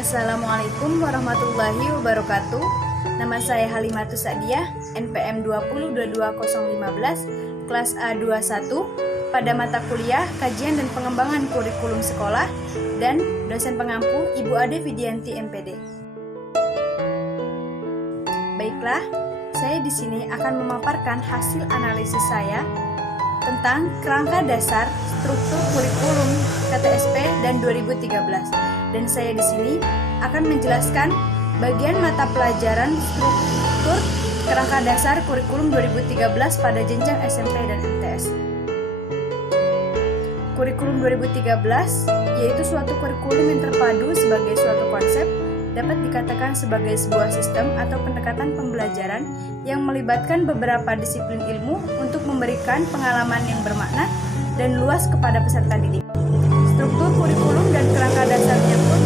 Assalamualaikum warahmatullahi wabarakatuh. Nama saya Halimatus Sa'diyah, NPM 20222015, kelas A21, pada mata kuliah Kajian dan Pengembangan Kurikulum Sekolah, dan dosen pengampu Ibu Ade Vidianti MPD. Baiklah, saya di sini akan memaparkan hasil analisis saya tentang kerangka dasar struktur kurikulum KTSP dan 2013. Dan saya di sini akan menjelaskan bagian mata pelajaran struktur kerangka dasar kurikulum 2013 pada jenjang SMP dan MTS. Kurikulum 2013 yaitu suatu kurikulum yang terpadu sebagai suatu konsep, dapat dikatakan sebagai sebuah sistem atau pendekatan pembelajaran yang melibatkan beberapa disiplin ilmu untuk memberikan pengalaman yang bermakna dan luas kepada peserta didik. Struktur kurikulum dan kerangka dasarnya pun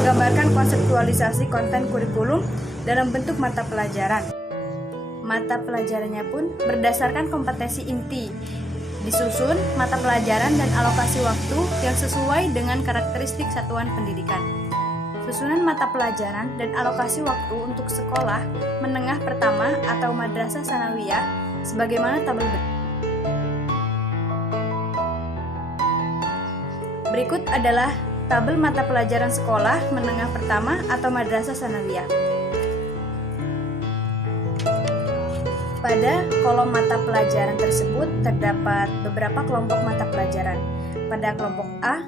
menggambarkan konseptualisasi konten kurikulum dalam bentuk mata pelajaran. Mata pelajarannya pun berdasarkan kompetensi inti, disusun mata pelajaran dan alokasi waktu yang sesuai dengan karakteristik satuan pendidikan. Susunan mata pelajaran dan alokasi waktu untuk sekolah menengah pertama atau madrasah sanawiyah sebagaimana tabel berikut. Berikut adalah tabel mata pelajaran sekolah menengah pertama atau madrasah sanawiyah. Pada kolom mata pelajaran tersebut terdapat beberapa kelompok mata pelajaran. Pada kelompok A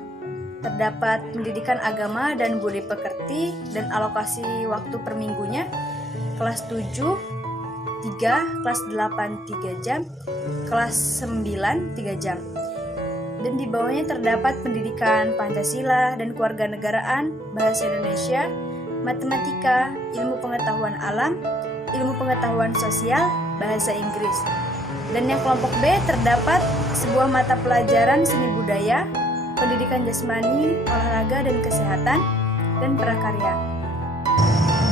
terdapat pendidikan agama dan budi pekerti dan alokasi waktu per minggunya kelas 7 3, kelas 8 3 jam, kelas 9 3 jam. Dan di bawahnya terdapat pendidikan Pancasila dan kewarganegaraan, bahasa Indonesia, matematika, ilmu pengetahuan alam, ilmu pengetahuan sosial, bahasa Inggris. Dan yang kelompok B terdapat sebuah mata pelajaran seni budaya, pendidikan jasmani, olahraga dan kesehatan, dan prakarya.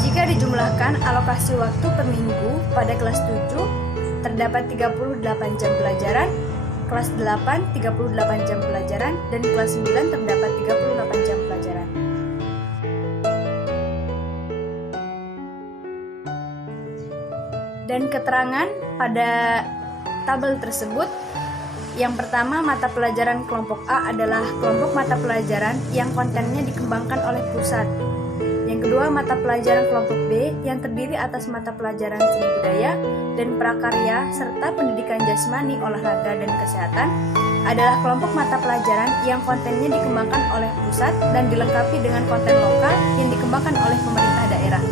Jika dijumlahkan alokasi waktu per minggu pada kelas 7 terdapat 38 jam pelajaran, kelas 8 38 jam pelajaran, dan kelas 9 terdapat 38 jam pelajaran. Dan keterangan pada tabel tersebut, yang pertama mata pelajaran kelompok A adalah kelompok mata pelajaran yang kontennya dikembangkan oleh pusat. Yang kedua, mata pelajaran kelompok B yang terdiri atas mata pelajaran seni budaya dan prakarya serta pendidikan jasmani, olahraga, dan kesehatan adalah kelompok mata pelajaran yang kontennya dikembangkan oleh pusat dan dilengkapi dengan konten lokal yang dikembangkan oleh pemerintah daerah.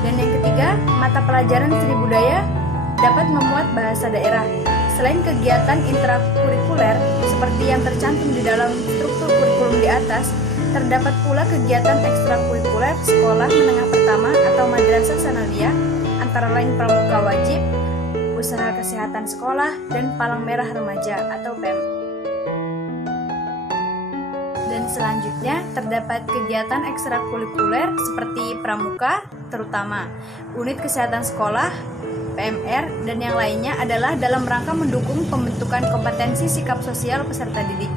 Dan yang ketiga, mata pelajaran seni budaya dapat memuat bahasa daerah. Selain kegiatan intrakurikuler seperti yang tercantum di dalam struktur kurikulum di atas, terdapat pula kegiatan ekstrakurikuler sekolah menengah pertama atau madrasah sanawiyah, antara lain pramuka wajib, usaha kesehatan sekolah, dan palang merah remaja atau PEM. Dan selanjutnya terdapat kegiatan ekstrakurikuler seperti pramuka, terutama unit kesehatan sekolah, PMR, dan yang lainnya adalah dalam rangka mendukung pembentukan kompetensi sikap sosial peserta didik,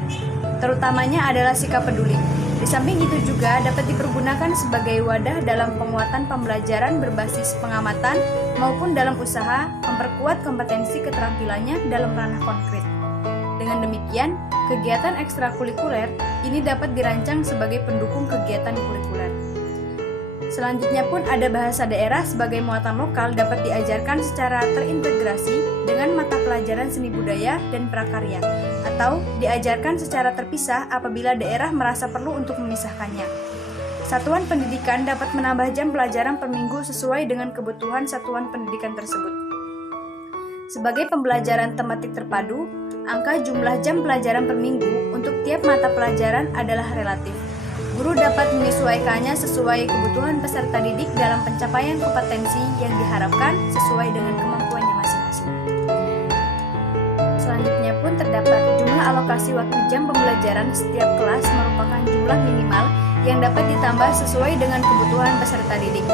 terutamanya adalah sikap peduli. Di samping itu juga dapat dipergunakan sebagai wadah dalam penguatan pembelajaran berbasis pengamatan maupun dalam usaha memperkuat kompetensi keterampilannya dalam ranah konkret. Dengan demikian, kegiatan ekstrakurikuler ini dapat dirancang sebagai pendukung kegiatan kurikuler. Selanjutnya pun ada bahasa daerah sebagai muatan lokal dapat diajarkan secara terintegrasi dengan mata pelajaran seni budaya dan prakarya, atau diajarkan secara terpisah apabila daerah merasa perlu untuk memisahkannya. Satuan pendidikan dapat menambah jam pelajaran per minggu sesuai dengan kebutuhan satuan pendidikan tersebut. Sebagai pembelajaran tematik terpadu, angka jumlah jam pelajaran per minggu untuk tiap mata pelajaran adalah relatif. Guru dapat menyesuaikannya sesuai kebutuhan peserta didik dalam pencapaian kompetensi yang diharapkan sesuai dengan kemampuannya masing-masing. Selanjutnya pun terdapat jumlah alokasi waktu jam pembelajaran setiap kelas merupakan jumlah minimal yang dapat ditambah sesuai dengan kebutuhan peserta didik.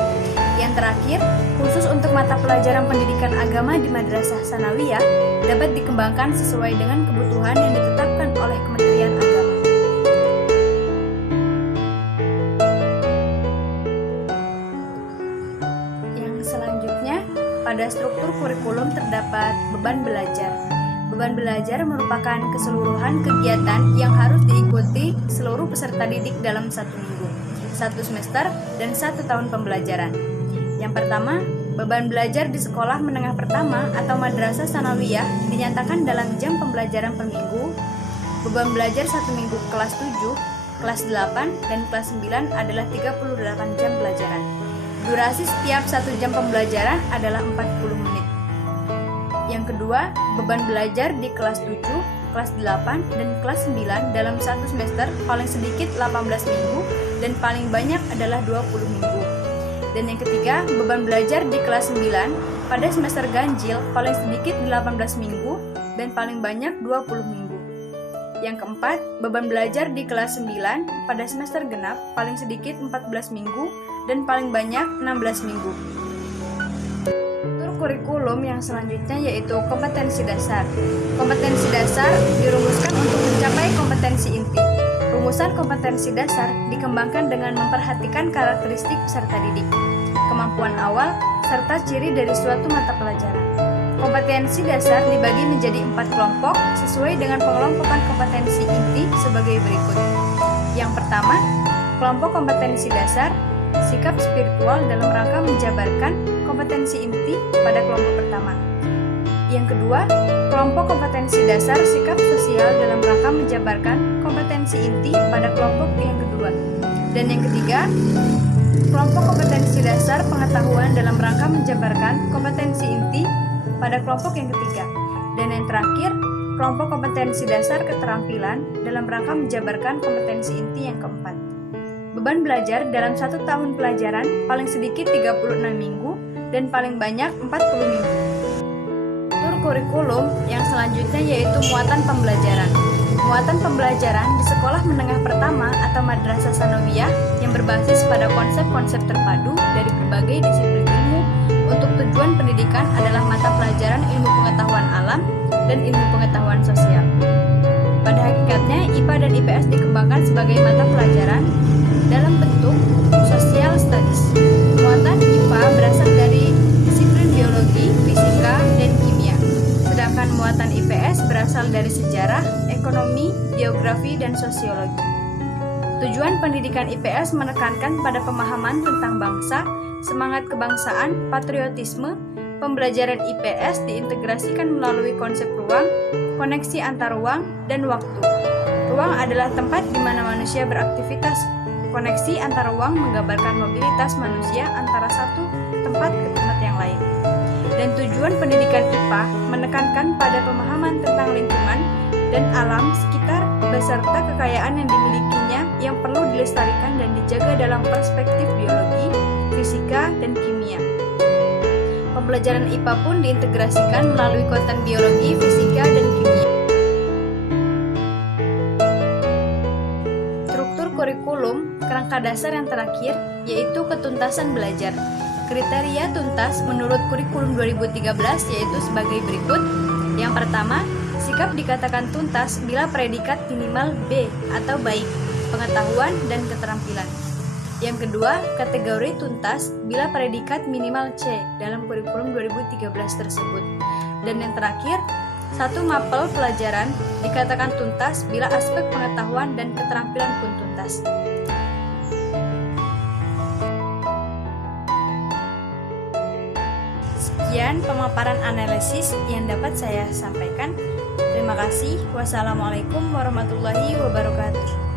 Yang terakhir, khusus untuk mata pelajaran pendidikan agama di madrasah sanawiyah dapat dikembangkan sesuai dengan kebutuhan yang ditetapkan oleh Kementerian Agama. pada struktur kurikulum terdapat beban belajar. Beban belajar merupakan keseluruhan kegiatan yang harus diikuti seluruh peserta didik dalam 1 minggu, 1 semester, dan 1 tahun pembelajaran. Yang pertama, beban belajar di sekolah menengah pertama atau madrasah sanawiyah dinyatakan dalam jam pembelajaran per minggu. Beban belajar 1 minggu kelas 7, kelas 8, dan kelas 9 adalah 38 jam pelajaran. Durasi setiap 1 jam pembelajaran adalah 40 menit. Yang kedua, beban belajar di kelas 7, kelas 8, dan kelas 9 dalam 1 semester paling sedikit 18 minggu dan paling banyak adalah 20 minggu. Dan yang ketiga, beban belajar di kelas 9 pada semester ganjil paling sedikit 18 minggu dan paling banyak 20 minggu. Yang keempat, beban belajar di kelas 9 pada semester genap paling sedikit 14 minggu dan paling banyak 16 minggu. Kurikulum yang selanjutnya yaitu kompetensi dasar. Kompetensi dasar dirumuskan untuk mencapai kompetensi inti. Rumusan kompetensi dasar dikembangkan dengan memperhatikan karakteristik peserta didik, kemampuan awal, serta ciri dari suatu mata pelajaran. Kompetensi dasar dibagi menjadi 4 kelompok sesuai dengan pengelompokan kompetensi inti sebagai berikut. Yang pertama, kelompok kompetensi dasar, sikap spiritual dalam rangka menjabarkan kompetensi inti pada kelompok pertama. Yang kedua, kelompok kompetensi dasar sikap sosial dalam rangka menjabarkan kompetensi inti pada kelompok yang kedua. Dan yang ketiga, kelompok kompetensi dasar pengetahuan dalam rangka menjabarkan kompetensi inti pada kelompok yang ketiga. Dan yang terakhir, kelompok kompetensi dasar keterampilan dalam rangka menjabarkan kompetensi inti yang keempat. Beban belajar dalam 1 tahun pelajaran paling sedikit 36 minggu dan paling banyak 40 minggu. Struktur kurikulum yang selanjutnya yaitu muatan pembelajaran. Muatan pembelajaran di sekolah menengah pertama atau madrasah sanawiyah yang berbasis pada konsep-konsep terpadu dari berbagai disiplin ilmu untuk tujuan pendidikan adalah mata pelajaran ilmu pengetahuan alam dan ilmu pengetahuan sosial. Pada hakikatnya, IPA dan IPS dikembangkan sebagai mata pelajaran dalam bentuk social studies. Muatan IPA berasal dari disiplin biologi, fisika, dan kimia, sedangkan muatan IPS berasal dari sejarah, ekonomi, geografi, dan sosiologi. Tujuan pendidikan IPS menekankan pada pemahaman tentang bangsa, semangat kebangsaan, patriotisme. Pembelajaran IPS diintegrasikan melalui konsep ruang, koneksi antar ruang, dan waktu. Ruang adalah tempat di mana manusia beraktivitas. Koneksi antar ruang menggambarkan mobilitas manusia antara satu tempat ke tempat yang lain. Dan tujuan pendidikan IPA menekankan pada pemahaman tentang lingkungan dan alam sekitar beserta kekayaan yang dimilikinya yang perlu dilestarikan dan dijaga dalam perspektif biologi, fisika, dan kimia. Pembelajaran IPA pun diintegrasikan melalui konten biologi, fisika, dan kimia. Struktur kurikulum kerangka dasar yang terakhir yaitu ketuntasan belajar. Kriteria tuntas menurut kurikulum 2013 yaitu sebagai berikut. Yang pertama, sikap dikatakan tuntas bila predikat minimal B atau baik, pengetahuan dan keterampilan. Yang kedua, kategori tuntas bila predikat minimal C dalam kurikulum 2013 tersebut. Dan yang terakhir, satu mapel pelajaran dikatakan tuntas bila aspek pengetahuan dan keterampilan pun tuntas. Sekian pemaparan analisis yang dapat saya sampaikan. Terima kasih. Wassalamualaikum warahmatullahi wabarakatuh.